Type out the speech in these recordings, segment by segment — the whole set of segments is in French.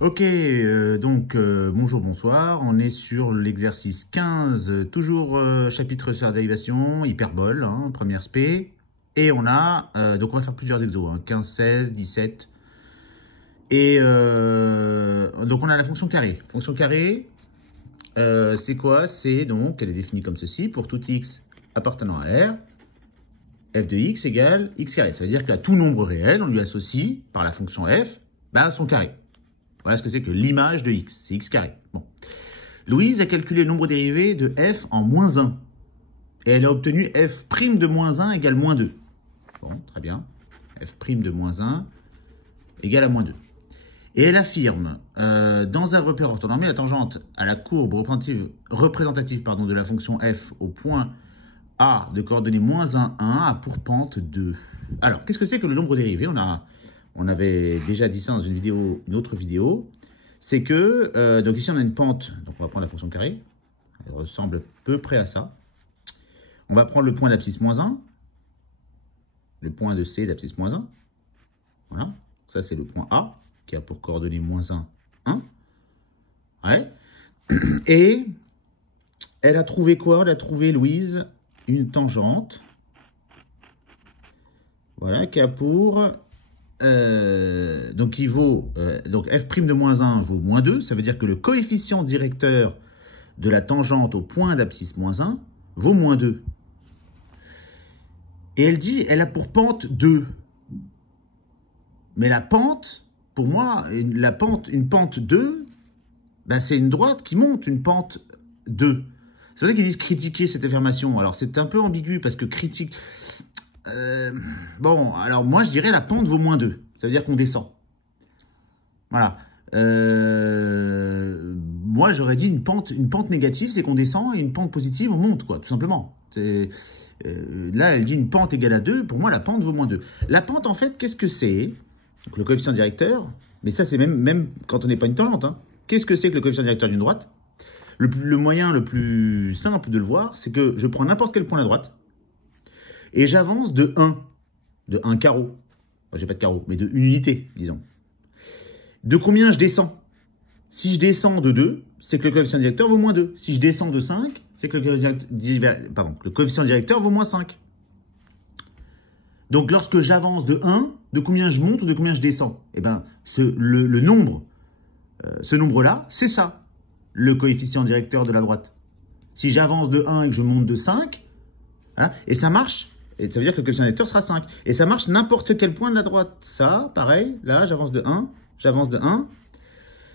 Ok, bonjour, bonsoir. On est sur l'exercice 15, toujours chapitre sur la dérivation, hyperbole, hein, première spé. Et on a, donc on va faire plusieurs exos, hein, 15, 16, 17. Et donc on a la fonction carré. Fonction carré, c'est quoi? C'est donc, elle est définie comme ceci, pour tout x appartenant à R, f de x égale x carré. Ça veut dire qu'à tout nombre réel, on lui associe, par la fonction f, son carré. Voilà ce que c'est que l'image de x, c'est x carré. Bon. Louise a calculé le nombre dérivé de f en moins 1. Et elle a obtenu f' de moins 1 égale moins 2. Bon, très bien. f' de moins 1 égale à moins 2. Et elle affirme, dans un repère orthonormé, la tangente à la courbe représentative de la fonction f au point A de coordonnées moins 1, 1 a pour pente 2. Alors, qu'est-ce que c'est que le nombre dérivé? On avait déjà dit ça dans une autre vidéo. C'est que, donc ici on a une pente, donc on va prendre la fonction carrée. Elle ressemble à peu près à ça. On va prendre le point d'abscisse moins 1. Le point de C d'abscisse moins 1. Voilà. Ça c'est le point A, qui a pour coordonnées moins 1, 1. Ouais. Et elle a trouvé quoi? Elle a trouvé, Louise, une tangente. Voilà, qui a pour... donc il vaut, donc f' de moins 1 vaut moins 2, ça veut dire que le coefficient directeur de la tangente au point d'abscisse moins 1 vaut moins 2. Et elle dit, elle a pour pente 2. Mais la pente, pour moi, une pente 2, c'est une droite qui monte, une pente 2. C'est vrai qu'ils disent critiquer cette affirmation. Alors c'est un peu ambigu parce que critique... bon, alors moi je dirais la pente vaut moins 2. Ça veut dire qu'on descend. Voilà. Moi j'aurais dit une pente négative, c'est qu'on descend, et une pente positive, on monte, quoi, tout simplement. Là, elle dit une pente égale à 2. Pour moi, la pente vaut moins 2. La pente, en fait, qu'est-ce que c'est? Donc, le coefficient directeur, mais ça, c'est même quand on n'est pas une tangente. Hein. Qu'est-ce que c'est que le coefficient directeur d'une droite? Le moyen le plus simple de le voir, c'est que je prends n'importe quel point à droite, et j'avance de 1 carreau. J'ai pas de carreau, mais de une unité, disons. De combien je descends? Si je descends de 2, c'est que le coefficient directeur vaut moins 2. Si je descends de 5, c'est que le coefficient directeur vaut moins 5. Donc, lorsque j'avance de 1, de combien je monte ou de combien je descends? Eh bien, le nombre, ce nombre-là, c'est ça, le coefficient directeur de la droite. Si j'avance de 1 et que je monte de 5, hein, et ça marche, et ça veut dire que le coefficient directeur sera 5. Et ça marche n'importe quel point de la droite. Ça, pareil, là, j'avance de 1, j'avance de 1.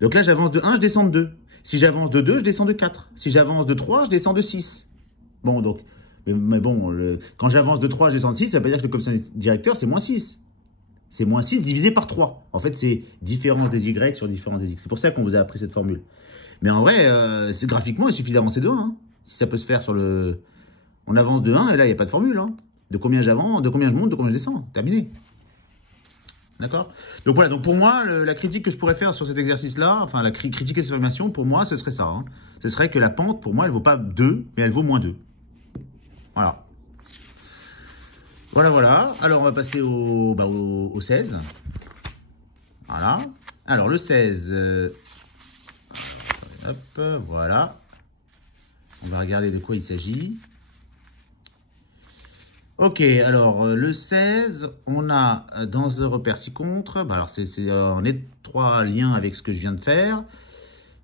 Donc là, j'avance de 1, je descends de 2. Si j'avance de 2, je descends de 4. Si j'avance de 3, je descends de 6. Bon, donc, mais bon, quand j'avance de 3, je descends de 6, ça veut pas dire que le coefficient directeur, c'est moins 6. C'est moins 6 divisé par 3. En fait, c'est différence des y sur différence des x. C'est pour ça qu'on vous a appris cette formule. Mais en vrai, graphiquement, il suffit d'avancer de 1. Hein. Si ça peut se faire sur le... On avance de 1, et là, il n'y a pas de formule. Hein. De combien j'avance, de combien je monte, de combien je descends. Terminé. D'accord? Donc voilà, donc pour moi, la critique que je pourrais faire sur cet exercice-là, enfin, critiquer cette formation, pour moi, ce serait ça. Hein. Ce serait que la pente, pour moi, elle ne vaut pas 2, mais elle vaut moins 2. Voilà. Voilà. Alors, on va passer au 16. Voilà. Alors, le 16. Hop, voilà. On va regarder de quoi il s'agit. Ok, alors le 16, on a dans un repère ci-contre, alors c'est en étroit lien avec ce que je viens de faire.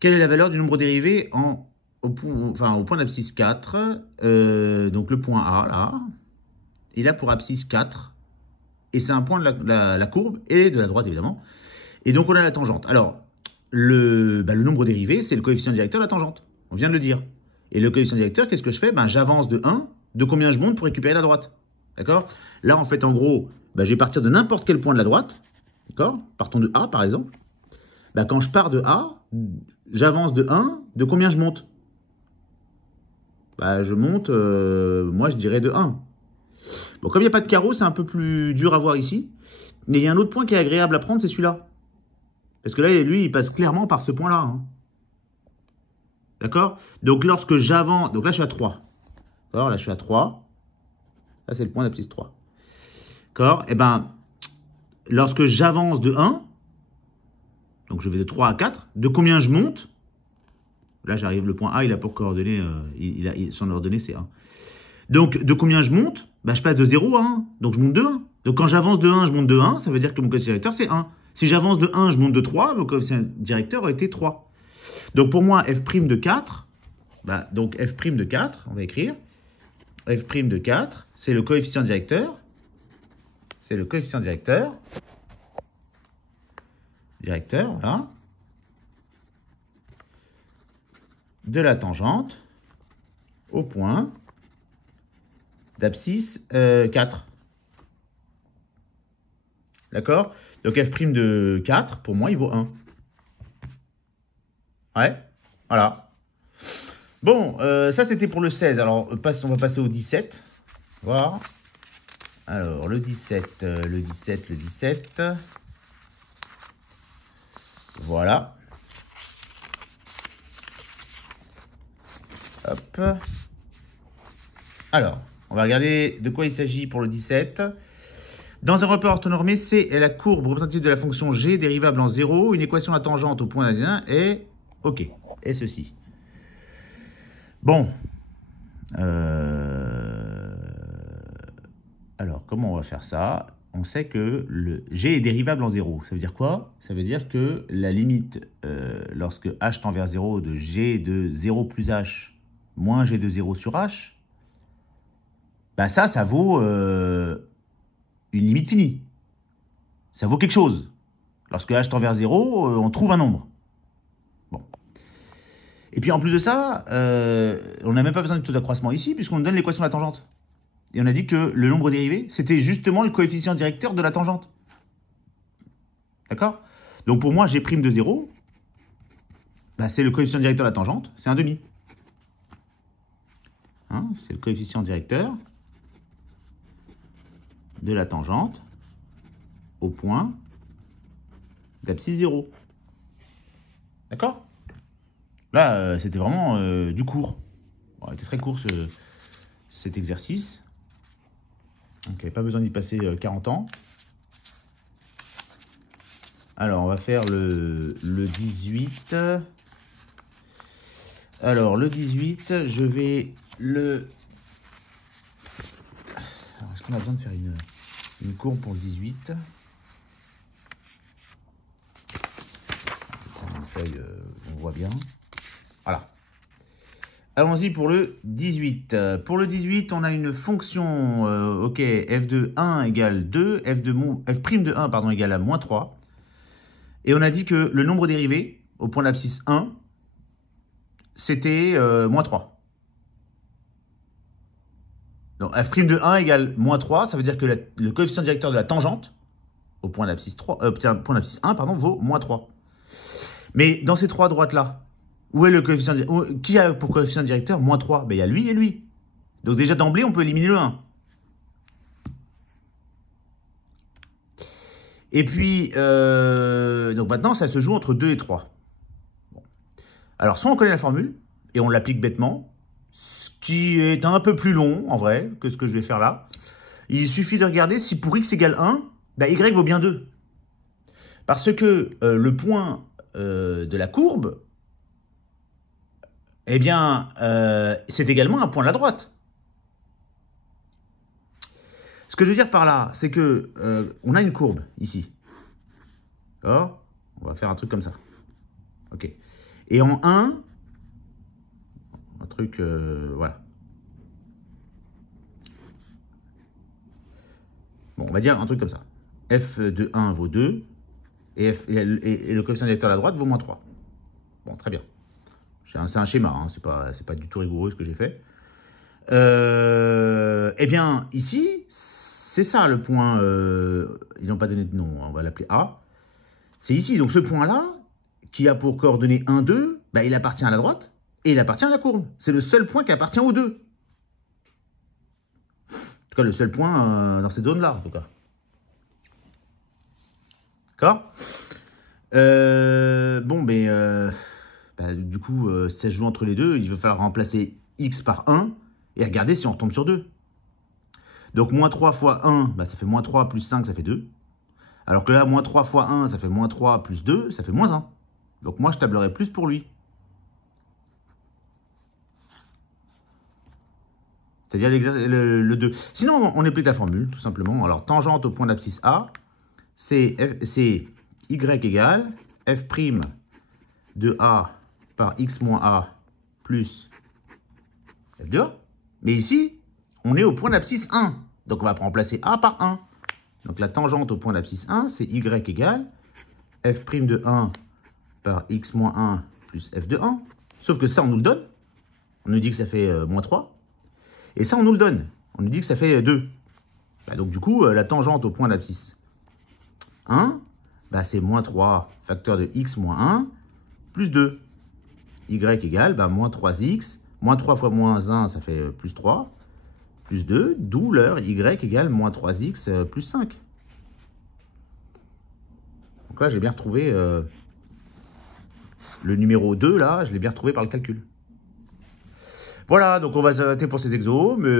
Quelle est la valeur du nombre dérivé au point d'abscisse 4? Donc le point A, là, il a pour abscisse 4. Et c'est un point de la courbe et de la droite, évidemment. Et donc on a la tangente. Alors, le nombre dérivé, c'est le coefficient directeur de la tangente. On vient de le dire. Et le coefficient directeur, qu'est-ce que je fais? J'avance de 1. De combien je monte pour récupérer la droite? D'accord? Là, en fait, en gros, je vais partir de n'importe quel point de la droite. D'accord? Partons de A, par exemple. Quand je pars de A, j'avance de 1. De combien je monte? Je monte, moi, je dirais de 1. Bon, comme il n'y a pas de carreau, c'est un peu plus dur à voir ici. Mais il y a un autre point qui est agréable à prendre, c'est celui-là. Parce que là, lui, il passe clairement par ce point-là. Hein. D'accord? Donc, lorsque j'avance... Donc là, je suis à 3. D'accord? Là, je suis à 3. Là, c'est le point d'abscisse 3. D'accord? Eh bien, lorsque j'avance de 1, Donc, je vais de 3 à 4. De combien je monte? Là, j'arrive, le point A, il a pour coordonnée, son ordonnée, c'est 1. Donc, de combien je monte? Bah, je passe de 0 à 1. Donc, je monte de 1. Donc, quand j'avance de 1, je monte de 1. Ça veut dire que mon coefficient directeur, c'est 1. Si j'avance de 1, je monte de 3. Mon coefficient directeur a été 3. Donc, pour moi, f' de 4, bah, donc f' de 4, on va écrire. F' de 4, c'est le coefficient directeur. C'est le coefficient directeur. Directeur, voilà. De la tangente au point d'abscisse 4. D'accord? Donc f' de 4, pour moi, il vaut 1. Ouais, voilà. Bon, ça c'était pour le 16. Alors, on va passer au 17. Voir. Alors, le 17. Voilà. Hop. Alors, on va regarder de quoi il s'agit pour le 17. Dans un repère orthonormé, C est la courbe représentative de la fonction G dérivable en 0. Une équation à tangente au point d'AD1 est OK. Et ceci. Bon. Alors, comment on va faire ça? On sait que le G est dérivable en 0. Ça veut dire quoi? Ça veut dire que la limite, lorsque h tend vers 0, de G de 0 plus h moins G de 0 sur h, bah ça vaut une limite finie. Ça vaut quelque chose. Lorsque h tend vers 0, on trouve un nombre. Bon. Et puis en plus de ça, on n'a même pas besoin du taux d'accroissement ici, puisqu'on nous donne l'équation de la tangente. Et on a dit que le nombre dérivé, c'était justement le coefficient directeur de la tangente. D'accord? Donc pour moi, G' de 0, bah, c'est le coefficient directeur de la tangente, c'est un demi. Hein, c'est le coefficient directeur de la tangente au point d'abscisse 0. D'accord? Là, c'était vraiment du court. Bon, il était très court cet exercice. Donc, il n'y avait pas besoin d'y passer 40 ans. Alors, on va faire le 18. Alors, le 18, je vais le... Alors, est-ce qu'on a besoin de faire une courbe pour le 18? Je vais prendre une feuille, on voit bien. Voilà. Allons-y pour le 18. Pour le 18, on a une fonction, ok, f de 1 égale 2, f' de 1 pardon, égale à moins 3. Et on a dit que le nombre dérivé, au point d'abscisse 1, c'était moins 3. Donc f' de 1 égale moins 3, ça veut dire que le coefficient directeur de la tangente, au point d'abscisse 1, pardon, vaut moins 3. Mais dans ces trois droites-là, où est le coefficient qui a pour coefficient directeur moins 3? Ben, il y a lui et lui. Donc déjà d'emblée, on peut éliminer le 1. Et puis, donc maintenant, ça se joue entre 2 et 3. Bon. Alors, soit on connaît la formule, et on l'applique bêtement, ce qui est un peu plus long, en vrai, que ce que je vais faire là. Il suffit de regarder si pour x égale 1, ben, y vaut bien 2. Parce que le point de la courbe, eh bien, c'est également un point de la droite. Ce que je veux dire par là, c'est que on a une courbe ici. D'accord? On va faire un truc comme ça. Ok. Et en 1, un truc, voilà. Bon, on va dire un truc comme ça. F de 1 vaut 2, et le coefficient directeur à la droite vaut moins 3. Bon, très bien. C'est un schéma, hein, c'est pas du tout rigoureux ce que j'ai fait. Eh bien, ici, c'est ça le point, ils n'ont pas donné de nom, on va l'appeler A. C'est ici, donc ce point-là, qui a pour coordonnées 1, 2, bah, il appartient à la droite et il appartient à la courbe. C'est le seul point qui appartient aux deux. En tout cas, le seul point dans cette zone-là, en tout cas. D'accord? Bon, ben, bah, du coup, si ça se joue entre les deux, il va falloir remplacer x par 1 et regarder si on retombe sur 2. Donc, moins 3 fois 1, bah, ça fait moins 3 plus 5, ça fait 2. Alors que là, moins 3 fois 1, ça fait moins 3 plus 2, ça fait moins 1. Donc moi, je tablerai plus pour lui. C'est-à-dire le 2. Sinon, on applique la formule, tout simplement. Alors, tangente au point d'abscisse A, c'est y égale f' de A par x moins A plus f de A. Mais ici, on est au point d'abscisse 1. Donc, on va remplacer A par 1. Donc, la tangente au point d'abscisse 1, c'est y égale f' de 1 par x moins 1 plus f de 1. Sauf que ça, on nous le donne. On nous dit que ça fait moins 3. Et ça, on nous le donne. On nous dit que ça fait 2. Bah, donc, du coup, la tangente au point d'abscisse 1, bah, c'est moins 3 facteur de x moins 1 plus 2. Y égale moins 3x. Moins 3 fois moins 1, ça fait plus 3. Plus 2, d'où l'heure y égale moins 3x plus 5. Donc là, j'ai bien retrouvé le numéro 2, là, je l'ai bien retrouvé par le calcul. Voilà, donc on va s'arrêter pour ces exos, mais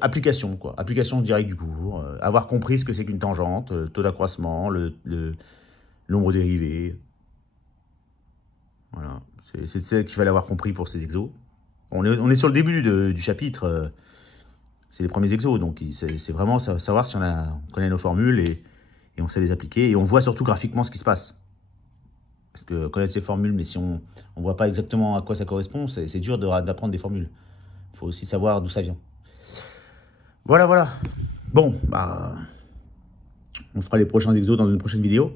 application, quoi. Application directe du cours, avoir compris ce que c'est qu'une tangente, taux d'accroissement, l'ombre dérivée. Voilà, c'est ça qu'il fallait avoir compris pour ces exos. On est sur le début du chapitre, c'est les premiers exos, donc c'est vraiment savoir si on connaît nos formules et on sait les appliquer, et on voit surtout graphiquement ce qui se passe. Parce que connaître ces formules, mais si on ne voit pas exactement à quoi ça correspond, c'est dur d'apprendre des formules. Il faut aussi savoir d'où ça vient. Voilà, voilà. Bon, bah, on fera les prochains exos dans une prochaine vidéo.